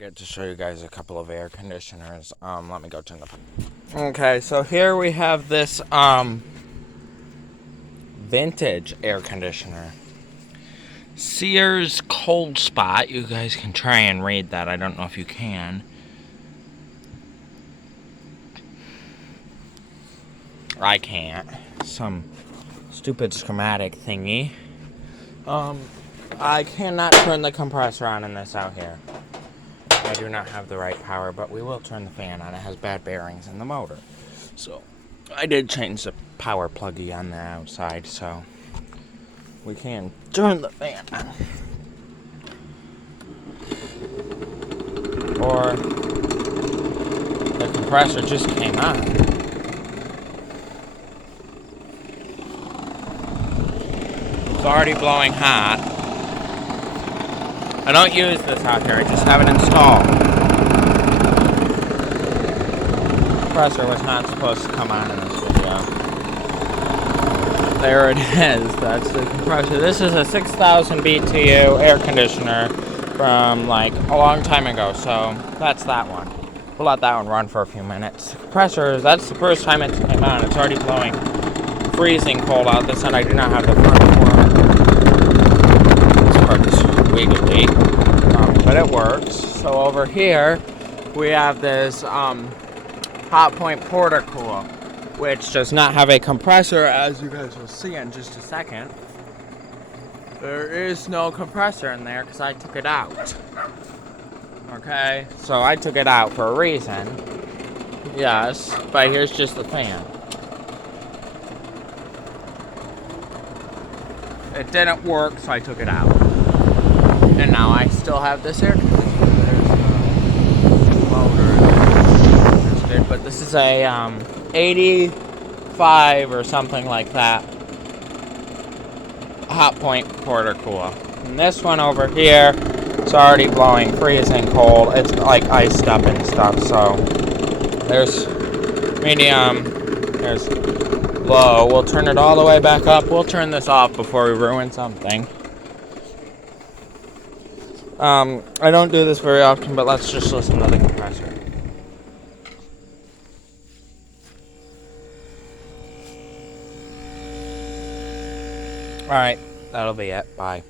forget to show you guys a couple of air conditioners. Let me go turn the... Okay, so here we have this, vintage air conditioner. Sears Cold Spot. You guys can try and read that. I don't know if you can. I can't. Some stupid schematic thingy. I cannot turn the compressor on in this out here. I do not have the right power, but we will turn the fan on. It has bad bearings in the motor. So, I did change the power pluggy on the outside, so we can turn the fan on. Or the compressor just came on. It's already blowing hot. I don't use this out here, I just have it installed. The compressor was not supposed to come on in this video. There it is, that's the compressor. This is a 6,000 BTU air conditioner from like a long time ago, so that's that one. We'll let that one run for a few minutes. The compressor, that's the first time it came on. It's already blowing freezing cold out this end. I do not have the front for this part is wiggly, but it works. So over here we have this Hotpoint Portacool, which does not have a compressor, as you guys will see in just a second. There is no compressor in there because I took it out. Okay, so I took it out for a reason. Yes, but here's just the fan. It didn't work, so I took it out. And now I still have this air conditioner. There's the motor. But this is a 85 or something like that Hotpoint Portacool. And this one over here, it's already blowing freezing cold. It's like iced up and stuff. So there's medium, there's low. We'll turn it all the way back up. We'll turn this off before we ruin something. I don't do this very often, but let's just listen to the compressor. Alright, that'll be it. Bye.